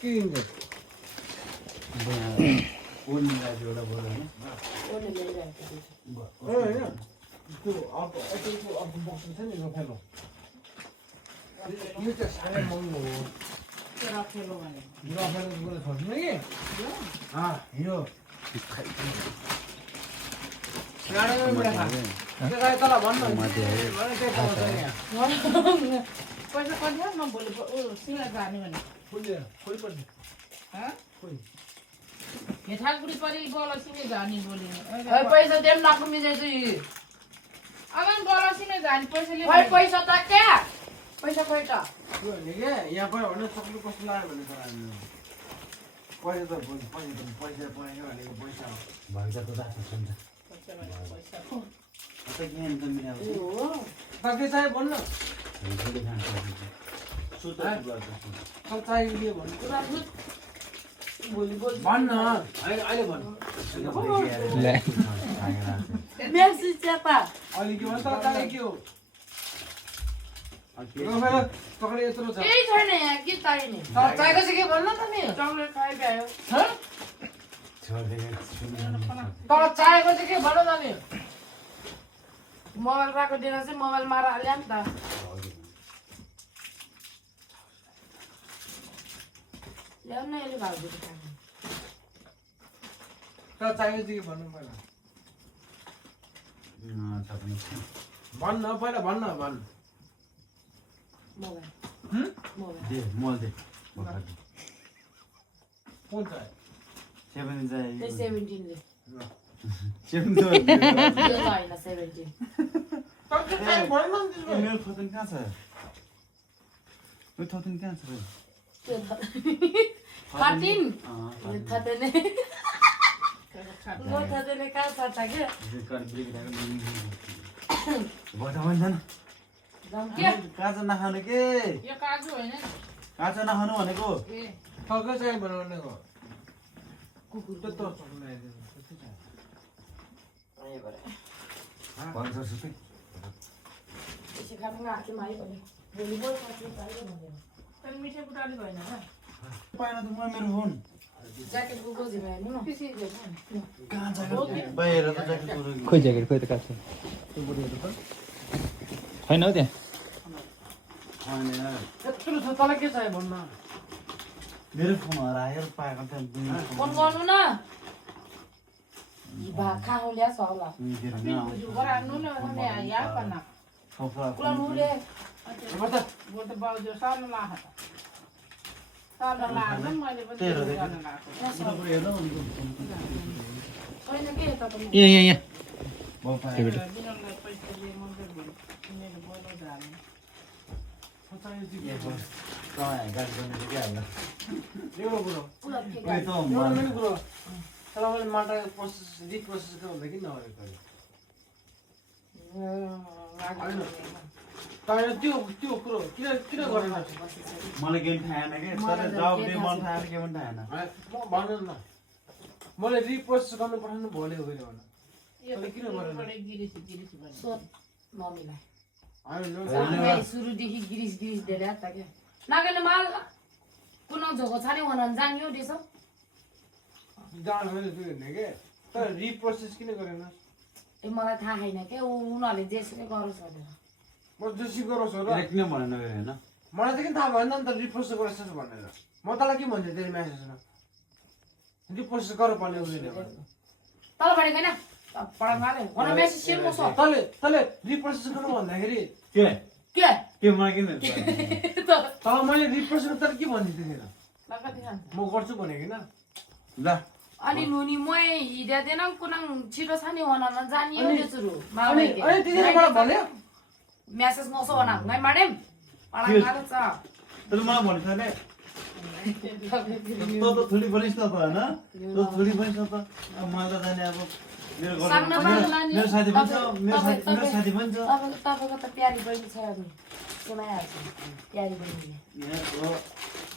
के दिन्छ ओर्ने राख्यो एउटा बोल होइन ओर्ने ल्याइरहेको होइन त्यो अर्को बक्स छ नि रफेलो यो चाहिँ साह्रै महँगो हो त्यो रफेलो भने रफेलो कुरा छोड्नु कि यो तल भन्नु पैसा कति हो म भोलि सिमला जाने भने हेठालगुडी परि बोल सिमे जाने बोली पैसा देम नाको मिजाइछु अब बोल सिमे जाने पैसा ले पैसा त क्या पैसा खोइ त त्यो भने क्या यहाँ पनि भन्नु सक्नु कस्तो लाग्यो भने पैसा त पैसा पाएन भनेको पैसा हो भन्छ त राख्नु छ नि त के अन्त मिलाएको बाँकी चाहिँ भन्नु भैँसीले खान्छ सुत सब चाहियो के भन्नु भन्न अहिले भन्नु मेसी चेपा अहिले के भन्छ तर चाहियो के हो पकडे यत्रो छ केही छैन यहाँ के चाहिने तर चाहिएको चाहिँ के भन्नु त नि चक्लेट खाइभ्यायो तर चाहिएको चाहिँ के भन्नु त नि मोबाइल राखेको दिन चाहिँ मोबाइल मार हाल्यो नि त ल्याउन यसले भाउजूले खानु तर चाहिएको चाहिँ के भन्नु पहिला भन्न पहिला भन्न मोबाइल मोबाइल दे मल दे कुन चाहिँ 7 चाहिँ त्यही 17 ले 7 यो त होइन 17 तर के चाहिँ भन्नु नि मेरो थोतन कहाँ छ यो थोतन कहाँ छ त्यो 13 थतेने वो थतेने कहाँ छ त के बटा भन्छन् के काँचो नखानु के यो काजु होइन काँचो नखानु भनेको ए ठक्कै चाहिँ बनाउनेको कुकुर त्यत्रो चक्नु आइदिनु भन्छ सुते त्यसै खानु आके माइ भने भोलि बोल खाछु चाहियो भन्दै तर मिठो कुराले भएन र पाएन त म मेरो फोन ज्याकेट को खोजी भयो नि त्यसै दिएछ कहाँ ज्याकेट बाहिर त ज्याकेट पुरो खोइ ज्याकेट खोइ त काट्छ छैन हौ त्यहाँ यत्रो छ तँलाई के चाहियो भन्न मेरो फोन हराएर पाएको त फोन गर्नु न यी बा खानु ल्याछ होला बरा नुन भने या पना कुला नुले वो त बाउजू सानो लाख सानो लाख मैले पनि सानो लाख छैन के तपाईँ यहाँ दिनलाई पैसा दिए मन्दिर भयो मेरो बोलो जाने एउटा कुरो पुरा के एउटा पनि कुरो तर मैले माटा प्रोसेस रिप्रोसेस गर्दा किन नगरेको तर त्यो कुरो किन गरेन मलाई गेम थाहा कि तर जब दे मन थाहा के मन थाहा म भन्नु न मैले रिप्रोसेस गर्नु पठाउनु भोलि हो भने किन गरेन गिरिस भने सोध मम्मीलाई होइन हामी सुरुदेखि गिरिस दिएर त के नागेले माल कुन झोको छाने भन जान्यो दिसो जान मैले त्यो हेर्ने के तर रिप्रोसेस किन गरेन ए मलाई थाहा छैन के उनीहरूले जेसुकै गरोस् भनेर म जसरी गरोस् हो र किन भनेन हैन मलाई त किन थाहा भएन नि त रिप्रोसेस गरेछ भनेर म तँलाई के भन्छु तेरो म्यासेजमा रिप्रोसेस गर पर्ने उसले तल भनेको हैन पढा मारे भने मेसेज सेयर मो छ तले रिप्रोसेस गर्नु भन्दाखेरि के के मलाई किन तल मैले रिप्रोसेस तर के भनिदिएको थिएन कति खान्छ म गर्छु भनेको किन जा अनि नुनी मै हिँड्या देन कुनाङ छिटो छ नि वना जानियो अनि- नि सुरु अनि त्यसरी मलाई भन्यो मेसेज मसो वना गाइ माडेम पढा मारे छ तर मलाई भन्नु छैन त थोडी बनिस् न त हैन त थोडी बनिस् न त अब मलाई त जाने अब मेरो सामना माग्लानी मेरो साथी भन्छ मेरो साथी भन्छ तपाईको त प्यारी बहिनी छ अनि सुनाइहाल्छ प्यारी बहिनीले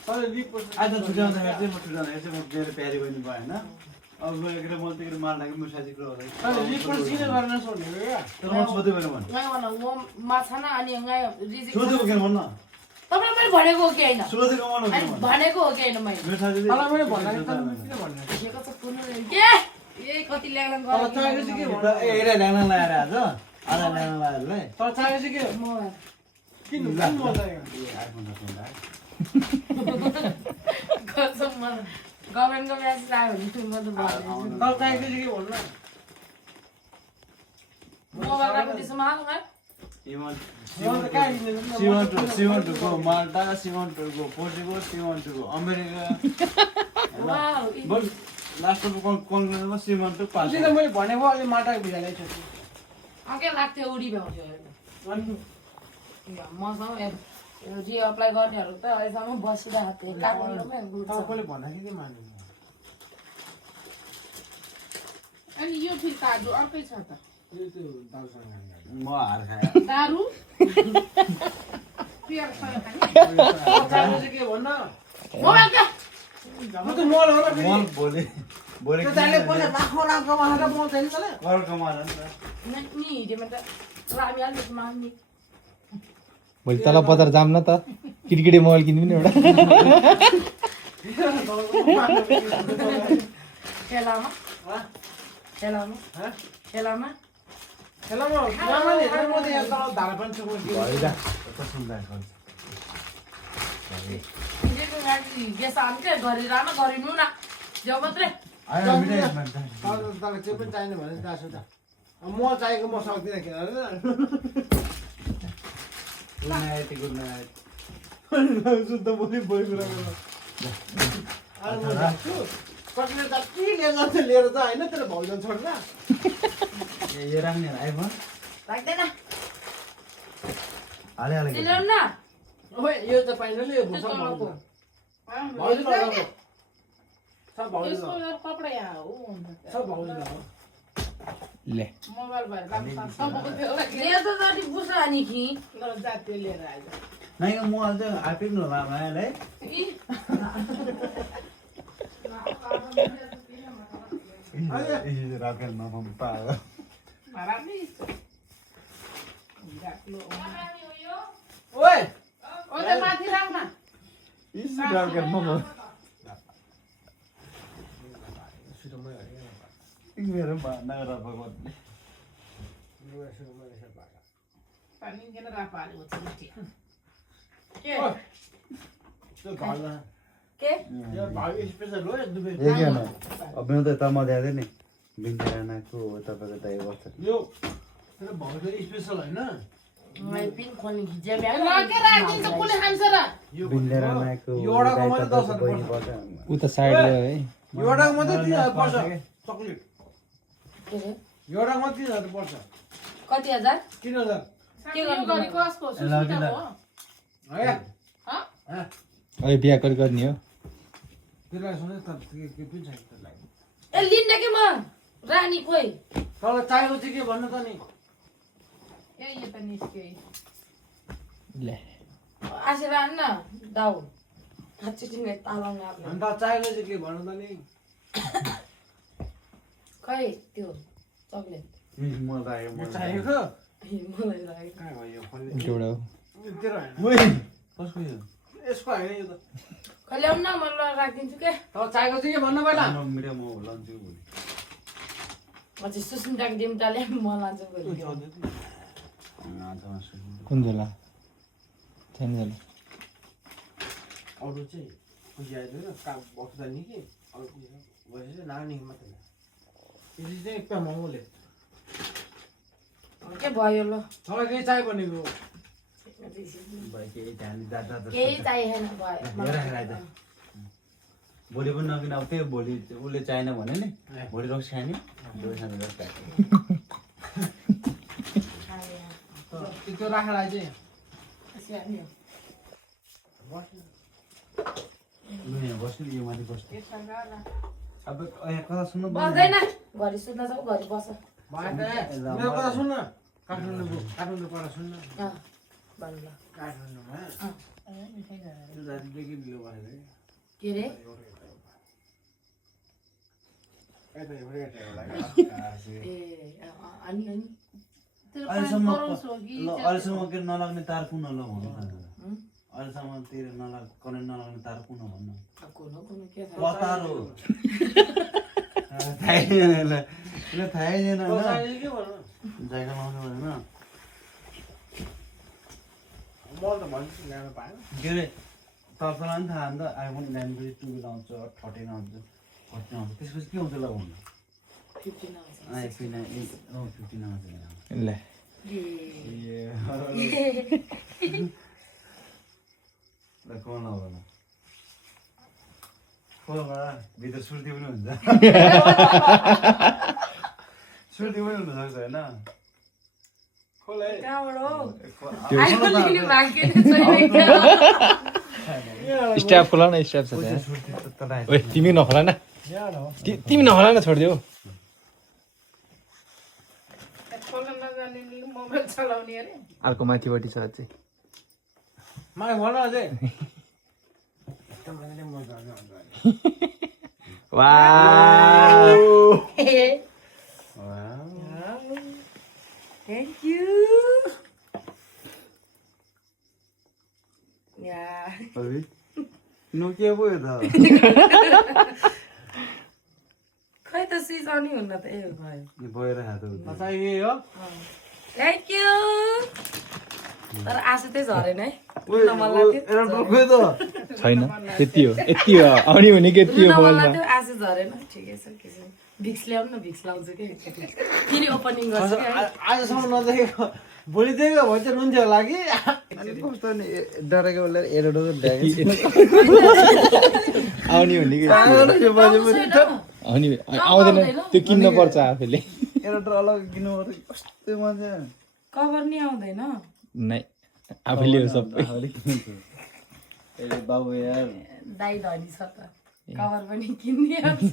तले रिप्रोसेस आज छुट्याउँदाखेरि चाहिँ म छुट्याउँदाखेरि चाहिँ म मेरो प्यारी बहिनी भयो हैन अब गएर म त्यही मार लाग्यो मेरो साथी कुरा गर्दै तले रिप्रोसेस किन गर्न सोध्ने क्या तर म सोध्दै भएन भन् गाइ वना वो माछा न अनि गाइ रिजेक्ट सोध्दै के भन्न तपाईँलाई मैले भनेको हो कि होइन सुलती कमाउनु अनि भनेको हो कि होइन मैले मेरो साथी तँलाई मैले भन्दाखेरि तँ किन भन्ने भनेको त कुनै के ए कति ल्याङ्लाङ तँलाई चाहिएको चाहिँ के भन्नु ए हेरे ल्याङ्लाङ लगाएर आज आधा ल्याङ्लाङ लगाएर ल तँलाई चाहिएको चाहिँ के मोबाइल किन मोबाइल चाहिएको आइफोन राख्नु कसम मलाई गभर्मेन्टको म्यासेज आयो भने म त भन्छु तँलाई चाहिएको चाहिँ के भन्नु मोबाइल राख्नु त्यसो मागौँ है सिमन्टको माल्टा सिमन्टको पोर्चुगल सिमन्टको अमेरिका लास्टको कङ्ग्रेसमा सिमन्टको पास त मैले भनेको अलि माटाको भिजा ल्याइसक्छु के लाग्थ्यो उडी भ्याउँथ्यो मसँग रिअप्लाई गर्नेहरू त अहिलेसम्म बसिरहेको थियो काठमाडौँमै तपाईँले भन्दाखेरि के मान्नु अनि यो फेरि काजु अर्कै छ त यो त्यो दालसँग खाने म हार खाएँ दारु पियरसँग खाने चाहिएको चाहिँ के भन्न मोबाइल क्या म त मल हो र फेरि मल भोलि भोलि त्यो चाहिने पैसा लाखौँ लाख कमाएर मल चाहिने तँलाई अर्को माल नि त नि हिँडेमा त रामी हाल्नु माग्ने भोलि तल बजार जाम न त किटकिटे मोबाइल किन्नु नि एउटा खेलामा खेलामा खेलामा खेलामा खेलामा नि हेरेर म त यहाँ तल धारा पनि छु भइरा कता सुन्दा खल्छ बेसाम के गरिरहन गरिनु न जो मात्रै आयो मिठाई भन्छ तँलाई त्यो पनि चाहिने भने दासु त म चाहिएको म सक्दिनँ किन गुड नाइट शुद्ध बोली बोली कुरा कतिले त के लिएर त होइन तेरो भाउजन छोडेर यो राख्ने आइफोन राख्दैन हाले हाले ल्याउनु न ओए यो त पाइनले यो सब भाउजन भाउजन लगाएको सब भाउजन यसको यो कपडा यहाँ हो सब भाउजन हो ले मोबाइल भएर राम्रो लिएर त जति बुझ्छ अनि कि जातीय लिएर आइज नाही म अझ आइपिक्नु होला मायालाई राखेर नफम पायो राम्रै ओए ओ त माथि राख्न राखेर नफम मेरो नगर भगवत पानी किन रापाले हो के त्यो भाउजन के यो भाउ स्पेशल हो दुबई एकजना अब त तमा दिँदै नि बिन्देरानाको तपाईको त यो वर्ष यो तेरो भाउजन स्पेशल हैन मैं पिन खोल्ने कि जे ब्याग लगे राखिदिन्छ कसले खान्छ र यो बिन्देरानाको एउटाको मात्रै 10,000 पर्छ उ त साइड है एउटाको मात्रै 3000 पर्छ चकलेट के रे एउटाको मात्रै 3000 पर्छ कति हजार 3000 के गरी कसको सुस्मिता हो है ह ओइ बिहा कति गर्ने हो त्यसलाई सुने त के पनि छैन त्यसलाई ए लिन्न के म रानी खोइ तँलाई चाहिएको चाहिँ के भन्नु त नि ए यो त निस्के ले आसेर आन्न दाउ हाच्चिटिङै तालाङ आफ्नो अन्त चाहिएको चाहिँ के भन्नु त नि खै त्यो चकलेट मलाई लाग्यो यो चाहिएको मलाई लाग्यो कहाँ भयो यो फोन एउटा हो तेरो हैन ओइ कसको यो यसको हैन यो त खै ल्याउनु न म राखिदिन्छु के तँलाई चाहिएको चाहिँ के भन्नु पहिला मिडिया म लान्छु भोलि अझै सुस्मिताको डिम्टाले म लान्छु भोलि कुन झोला छैन झोला अरू चाहिँ पुगी आइदियो काम बस्दा नि कि अरू भएपछि नानी मात्रै यो चाहिँ एकदम महँगोले के भयो ल तँलाई केही चाहियो भनेको केही चाहिएन भयो भोलि पनि नकिन अब त्यही भोलि उसले चाहिएन भने नि भोलि रक्स खायो नि त्यो राखेर आइज बस्नु यो माथि बस्नु अब यहाँ कता सुन्नु बस्दैन घरि सुत्न जाऊ घरि बस मेरो कुरा सुन न काठमाडौँ कुरा सुन न भन्नु ल काठमाडौँमा त्यो जातिदेखि ढिलो गरेर के रे ए अनि अनि तेरो अहिलेसम्म परोस् हो कि अहिलेसम्म के नलाग्ने तार कुन होला भन्नु अहिलेसम्म तिर करेन्ट नलाग्ने तार कुन हो भन्नु कुन के थाहा लतार हो थाहै छैन यसलाई थाहै छैन होइन के भन्नु जाइका लाउनु भएन म त भन्छु ल्याउन पाएन के अरे तपाईँलाई पनि थाहा अन्त आइफोन 11 2 आउँछ 13 आउँछ 14 आउँछ त्यसपछि के आउँछ लगाउनु 15 आउँछ 15 आउँछ ल ल कौन होला खोलमा भित्र सुर्ती पनि हुन्छ सुर्ती पनि हुन सक्छ होइन खोले कहाँबाट हो आइफोन लिने भाग्य नै छैन क्या स्ट्याप खोला न स्ट्याप छ त्यहाँ सुर्ती त तल ओए तिमी नखोला न यहाँ हो तिमी नखोला न छोडिदेऊ खोल्न नजान्नेले मोबाइल चलाउने अरे अर्को माथिपट्टि छ अझै मलाई भन अझै तपाईँले म जाने भन्छु वाउ थ्याङ्क यू या अभी नोकिया पो यो त खै त स्विच अन हुन्न त ए भयो भएर हात नचाहिए हो थ्याङ्क यू तर आशा चाहिँ झरेन है एउटा टोक्यो त छैन त्यति हो यति हो आउने भनेको यति हो मोबाइलमा त्यो आशा झरेन ठिकै छ के छ भिक्स ल्याउनु न भिक्स लाउँछु कि फेरि ओपनिङ गर्छु कि है आजसम्म नदेखेको भोलि देखेको भए चाहिँ रुन्थ्यो होला कि कस्तो नि डरेको बेला एरोडो आउने भनेको आउने आउँदैन त्यो किन्न पर्छ आफूले एरोडो अलग किन्नु पर्छ कस्तो मान्छे कभर नि आउँदैन नै आफूले हो सबै ए बाबु यार दाइ धनी छ त कभर पनि किनिदिइहाल्छ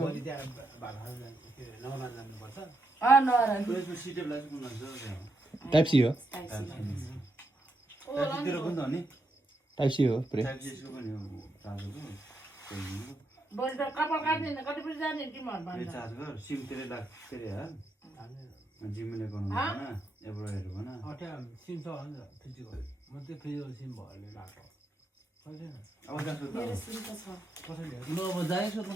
भोलि त्यहाँ नौरा जानुपर्छ नरान सिटेबल कुन हुन्छ टाइप सी हो तिर पनि त हो नि टाइप सी हो पुरै टाइप जेसको पनि हो चार्जरको भोलि त कपाल काट्दैन कति बजी जाने तिमीहरू यो भन्छ चार्ज गर सिम तेरे लाग तेरे हाल जिमले गर्नु भएन एब्रोहरू भएन त्यहाँ सिम छ भने फिजिकल म त्यो फिजिकल सिम भयो भने लाग्छ अब मेरो सिम त छ ल अब जाएछ त